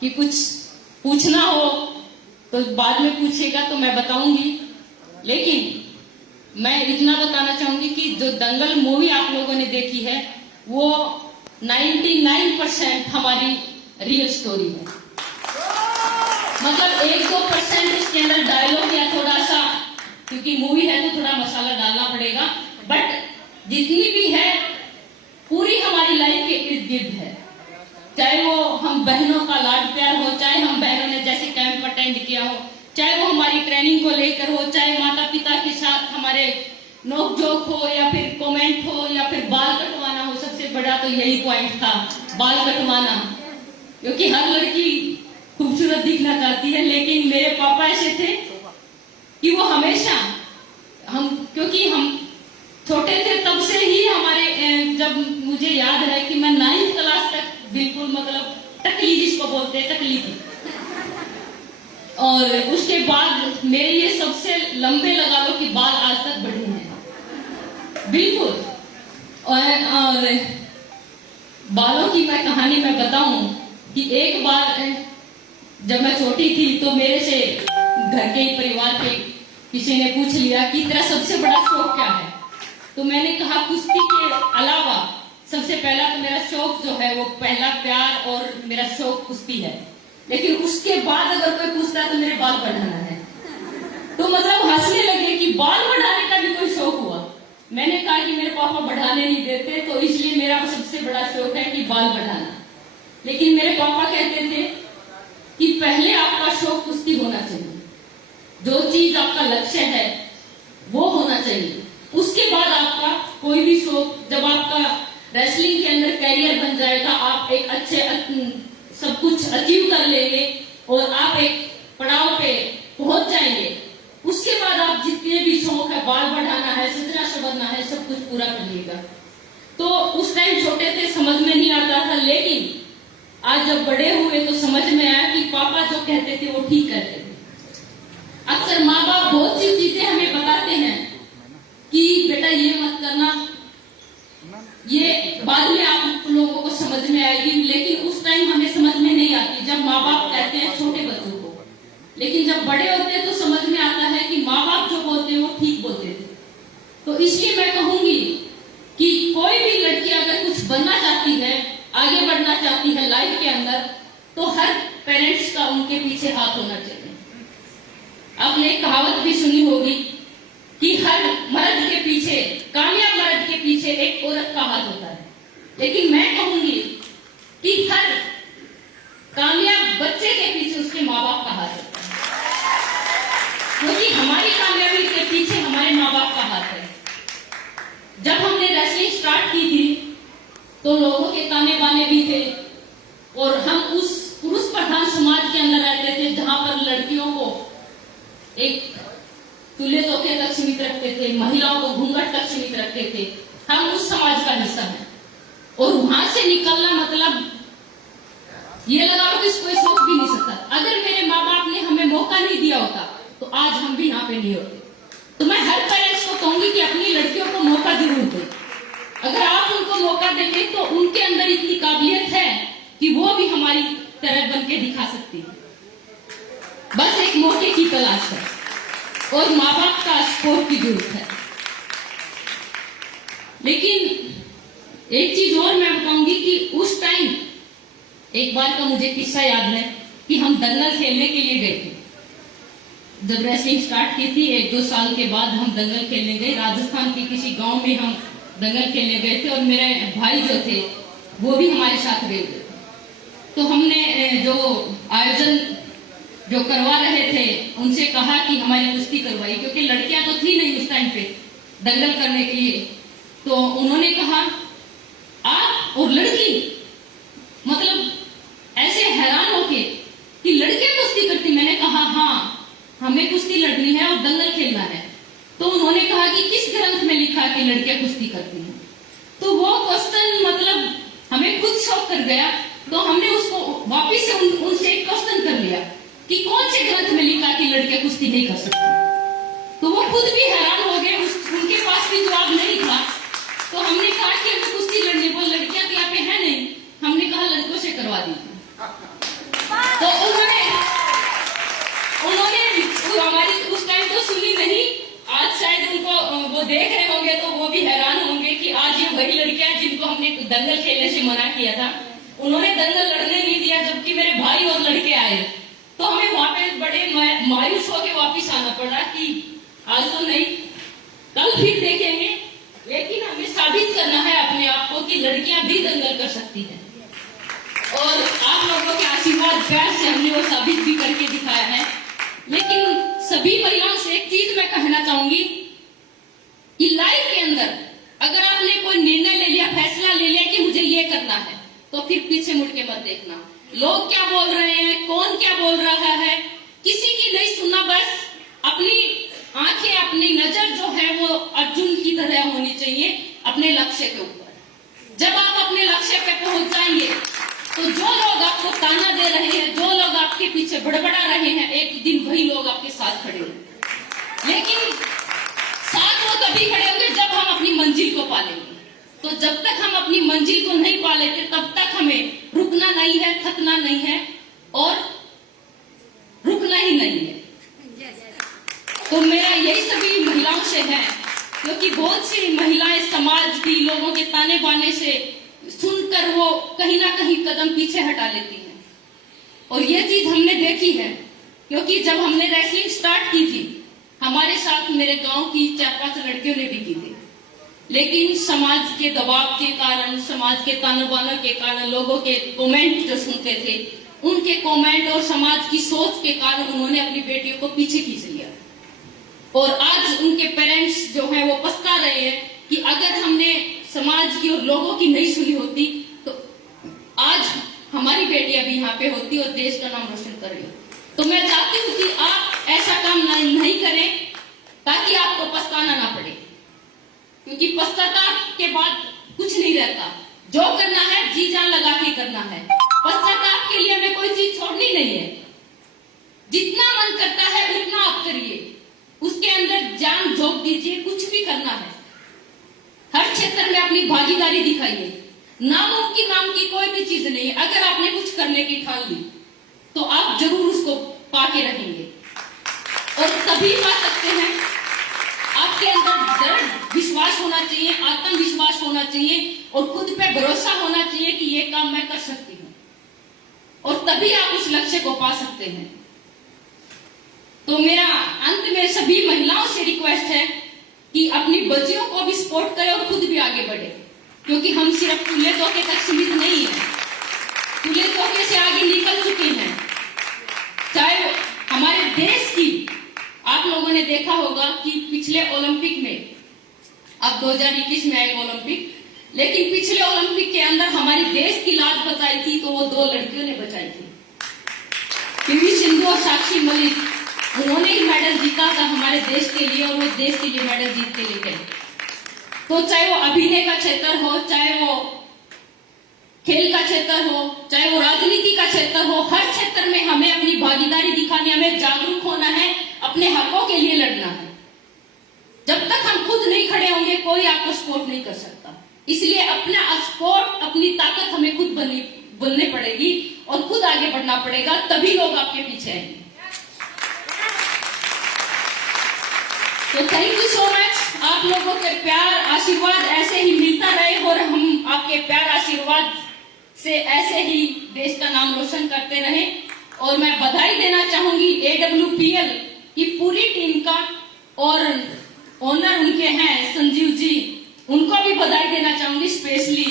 कि कुछ पूछना हो तो बाद में पूछेगा तो मैं बताऊंगी, लेकिन मैं इतना बताना चाहूंगी कि जो दंगल मूवी आप लोगों ने देखी है वो 99% हमारी रियल स्टोरी है। मतलब 1-2% इसके अंदर डायलॉग या थोड़ा सा, क्योंकि मूवी है तो थोड़ा मसाला डालना पड़ेगा, बट जितनी भी है पूरी हमारी लाइफ के इर्द गिर्द है। चाहे वो हम बहनों का लाड प्यार हो, चाहे हम बहनों ने जैसे कैंप अटेंड किया हो, चाहे वो हमारी ट्रेनिंग को लेकर हो, चाहे माता पिता के साथ हमारे नोक जोक हो, या फिर कमेंट हो, या फिर बाल कटवाना हो। सबसे बड़ा तो यही पॉइंट था, बाल कटवाना, क्योंकि हर लड़की खूबसूरत दिखना चाहती है। लेकिन मेरे पापा ऐसे थे कि वो हमेशा क्योंकि हम छोटे थे तब से ही हमारे, जब मुझे याद है कि मैं 9th क्लास तक बिल्कुल मतलब टकली, जिसको बोलते हैं टकली थी, और उसके बाद मेरे ये सबसे लंबे लगा लो कि बाल आज तक बढ़े हैं बिल्कुल। और बालों की मैं कहानी मैं बताऊं कि एक बार जब मैं छोटी थी तो मेरे से घर के परिवार के किसी ने पूछ लिया कि तेरा सबसे बड़ा शौक क्या है। तो मैंने कहा कुश्ती के अलावा सबसे पहला तो मेरा शौक जो है वो पहला प्यार और मेरा शौक कुश्ती है, लेकिन उसके बाद अगर कोई पूछता है तो मेरे बाल बढ़ाना है। तो मतलब हंसने लगे कि बाल बढ़ाने का भी कोई शौक हुआ। मैंने कहा कि मेरे पापा बढ़ाने नहीं देते, तो इसलिए मेरा सबसे बड़ा शौक है कि बाल बढ़ाना। लेकिन मेरे पापा कहते थे कि पहले आपका शौक कुश्ती होना चाहिए, जो चीज आपका लक्ष्य है वो होना चाहिए, उसके बाद आपका कोई भी शौक, जब आपका रेसलिंग के अंदर कैरियर बन जाएगा, आप एक अच्छे सब कुछ अचीव कर लेंगे और आप एक पड़ाव पे पहुंच जाएंगे, उसके बाद आप जितने भी शौक है, बाल बढ़ाना है, सजना संवरना है, सब कुछ पूरा करिएगा। तो उस टाइम छोटे थे, समझ में नहीं आता था, लेकिन आज जब बड़े हुए तो समझ में आया कि पापा जो कहते थे वो ठीक कहते थे। अक्सर माँ बाप बहुत सी चीजें हमें बताते हैं कि बेटा ये मत करना, ये बाद में आप लोगों को समझ में आएगी, लेकिन उस टाइम हमें समझ में नहीं आती जब माँ बाप कहते हैं छोटे बच्चों को। लेकिन जब बड़े होते हैं तो समझ में आता है कि माँ बाप जो बोलते हैं वो ठीक बोलते थे। तो इसलिए मैं कहूंगी कि कोई भी लड़की अगर कुछ बनना चाहती है, आगे बढ़ना चाहती है लाइफ के अंदर, तो हर पेरेंट्स का उनके पीछे हाथ होना चाहिए। आपने एक कहावत भी सुनी होगी कि हर मर्द के पीछे, कामयाब मर्द के पीछे एक औरत का हाथ होता है, लेकिन मैं कहूंगी कि हर कामयाब बच्चे के पीछे उसके माँ बाप का हाथ होता है, क्योंकि हमारी कामयाबी के पीछे हमारे माँ बाप का हाथ है। जब हमने रेसलिंग स्टार्ट की थी तो लोगों के ताने बाने भी थे, और हम उस पुरुष प्रधान समाज के अंदर रहते थे जहां पर लड़कियों को एक चूल्हे चौके तक सीमित रखते थे, महिलाओं को घूंघट तक सीमित रखते थे। हम उस समाज का हिस्सा हैं, और वहां से निकलना मतलब ये लगा लो कि कोई सोच भी नहीं सकता। अगर मेरे माँ बाप ने हमें मौका नहीं दिया होता तो आज हम भी यहाँ पे नहीं होते। तो मैं हर पेरेंट्स को कहूंगी कि अपनी लड़कियों को मौका जरूर दें। अगर आप उनको मौका देंगे तो उनके अंदर इतनी काबिलियत है कि वो भी हमारी तरह बन के दिखा सकती है। बस एक मौके की तलाश है और माँ बाप का सपोर्ट की जरूरत है। लेकिन एक चीज और मैं बताऊंगी कि उस टाइम एक बार का मुझे किस्सा याद है कि हम दंगल खेलने के लिए गए थे। जब रेसलिंग स्टार्ट की थी 1-2 साल के बाद हम दंगल खेलने गए। राजस्थान के किसी गांव में हम दंगल खेलने गए थे, और मेरे भाई जो थे वो भी हमारे साथ गए थे। तो हमने जो आयोजन जो करवा रहे थे उनसे कहा कि हमारी कुश्ती करवाई, क्योंकि लड़कियां तो थी नहीं उस टाइम पे दंगल करने के लिए। तो उन्होंने कहा आप और लड़की, मतलब ऐसे हैरान होके कि लड़कियां कुश्ती करती। मैंने कहा हाँ, हमें कुश्ती लड़नी है और दंगल खेलना है। तो उन्होंने कहा कि किस ग्रंथ में लिखा है कि लड़कियां कुश्ती करती हैं। तो वो क्वेश्चन मतलब हमें खुद शॉक कर गया। तो हमने उसको वापिस से उनसे एक क्वेश्चन कर लिया कि कौन से ग्रंथ में लिखा कि लड़कियां कुश्ती नहीं कर सकती। तो वो खुद भी हैरान हो गए, उनके पास भी जवाब नहीं था। तो हमने कहा कि हमें कुश्ती लड़नी, वो लड़कियां तो यहाँ पे है नहीं, हमने कहा लड़कों से करवा दीजिए। वो देख रहे होंगे तो वो भी हैरान होंगे कि आज ये वही लड़कियां जिनको हमने दंगल खेलने से मना किया था, उन्होंने दंगल लड़ने नहीं दिया, जबकि मेरे भाई और लड़के आए। तो हमें वहां पे बड़े मायूस होकर वापिस आना पड़ा कि आज तो नहीं, कल फिर देखेंगे। लेकिन हमें साबित करना है अपने आप को कि लड़कियां भी दंगल कर सकती हैं, और आप लोगों के आशीर्वाद प्यार से हमने वो साबित भी करके दिखाया है। लेकिन सभी महिलाओं से एक चीज मैं कहना चाहूंगी कि लाइफ के अंदर अगर आपने कोई निर्णय ले लिया, फैसला ले लिया कि मुझे ये करना है, तो फिर पीछे मुड़ के मत देखना। लोग क्या बोल रहे हैं, कौन क्या बोल रहा है, किसी की नहीं सुनना। बस अपनी आंखें, अपनी नजर जो है वो अर्जुन की तरह होनी चाहिए अपने लक्ष्य के ऊपर। जब आप अपने लक्ष्य पे पहुंच जाएंगे तो जो लोग आपको ताना दे रहे हैं, जो लोग आपके पीछे बड़बड़ा रहे हैं, एक दिन वही लोग आपके साथ खड़े होंगे। लेकिन साथ वो तभी खड़े होंगे जब हम अपनी मंजिल को पालेंगे। तो जब तक हम अपनी मंजिल को नहीं पा लेते तब तक हमें रुकना नहीं है, थकना नहीं है और रुकना ही नहीं है। तो मेरा यही सभी महिलाओं से है, क्योंकि बहुत सी महिलाएं समाज की लोगों के ताने बाने से सुनकर वो कहीं ना कहीं कदम पीछे हटा लेती हैं। और ये चीज हमने देखी है, क्योंकि जब हमने रेसलिंग स्टार्ट की थी, हमारे साथ मेरे गांव की 4-5 लड़कियों ने भी की थी। लेकिन समाज के दबाव के कारण, समाज के ताने बाने के कारण, लोगों के कमेंट जो सुनते थे, उनके कमेंट और समाज की सोच के कारण उन्होंने अपनी बेटियों को पीछे खींच लिया। और आज उनके पेरेंट्स जो हैं वो पछता रहे हैं कि अगर हमने समाज की और लोगों की नहीं सुनी होती तो आज हमारी बेटियां भी यहाँ पे होती और देश का नाम रोशन कर रही। तो मैं चाहती हूँ कि आप ऐसा काम नहीं करें ताकि आपको पछताना ना पड़े, क्योंकि पश्चाताप के बाद कुछ नहीं रहता। जो करना है जी जान लगा के करना है। पश्चाताप के लिए हमें कोई चीज छोड़नी नहीं है। जितना मन करता है उतना आप करिए, उसके अंदर जान झोंक दीजिए, कुछ भी करना है। हर क्षेत्र में अपनी भागीदारी दिखाइए। नामुमकिन नाम की कोई भी चीज नहीं है। अगर आपने कुछ करने की ठान ली तो आप जरूर उसको पाके रहेंगे और तभी पा सकते हैं। आपके अंदर दृढ़ विश्वास होना चाहिए, आत्मविश्वास होना चाहिए और खुद पे भरोसा होना चाहिए कि ये काम मैं कर सकती हूँ, और तभी आप उस लक्ष्य को पा सकते हैं। तो मेरा अंत में सभी महिलाओं से रिक्वेस्ट है कि अपनी बच्चियों को भी सपोर्ट करें और खुद भी आगे बढ़े, क्योंकि हम सिर्फ खुले तोहफे तक सीमित नहीं है। खुले तोहफे से आगे निकल चुके हैं। चाहे हमारे देश की, आप लोगों ने देखा होगा कि पिछले ओलंपिक में, अब 2021 में आए ओलंपिक, लेकिन पिछले ओलंपिक के अंदर हमारी देश की लाज बचाई थी तो वो 2 लड़कियों ने बचाई थी, पीवी सिंधु और साक्षी मलिक। उन्होंने ही मेडल जीता था हमारे देश के लिए और वो देश के लिए मेडल जीत के लिए गए। तो चाहे वो अभिनय का क्षेत्र हो, चाहे वो खेल का क्षेत्र हो, चाहे वो राजनीति का क्षेत्र हो, हर क्षेत्र में हमें अपनी भागीदारी दिखानी, हमें जागरूक होना है, अपने हकों के लिए लड़ना है। जब तक हम खुद नहीं खड़े होंगे कोई आपको सपोर्ट नहीं कर सकता। इसलिए अपना सपोर्ट, अपनी ताकत हमें खुद बननी पड़ेगी और खुद आगे बढ़ना पड़ेगा, तभी लोग आपके पीछे आएंगे। तो थैंक यू सो मच। आप लोगों के प्यार आशीर्वाद ऐसे ही मिलता रहे और हम आपके प्यार आशीर्वाद से ऐसे ही देश का नाम रोशन करते रहें। और मैं बधाई देना चाहूंगी AWPL की पूरी टीम का, और ओनर उनके हैं संजीव जी, उनको भी बधाई देना चाहूंगी स्पेशली,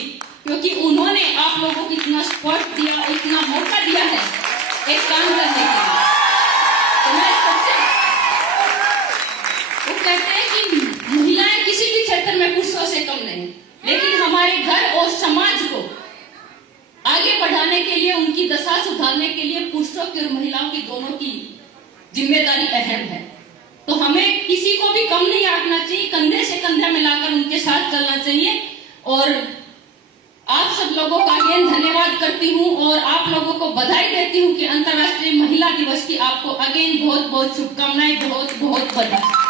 क्योंकि उन्होंने आप लोगों को इतना सपोर्ट दिया, इतना मौका दिया है एक काम करने के लिए। तो मैं सबसे कहते हैं कि महिलाएं किसी भी क्षेत्र में पुरुषों से कम नहीं, लेकिन हमारे घर और समाज को आगे बढ़ाने के लिए, उनकी दशा सुधारने के लिए पुरुषों की और महिलाओं की दोनों की जिम्मेदारी अहम है। तो हमें किसी को भी कम नहीं आंकना चाहिए, कंधे से कंधा मिलाकर उनके साथ चलना चाहिए। और आप सब लोगों का अगेन धन्यवाद करती हूँ और आप लोगों को बधाई देती हूँ कि अंतर्राष्ट्रीय महिला दिवस की आपको अगेन बहुत बहुत शुभकामनाएं, बहुत बहुत बधाई।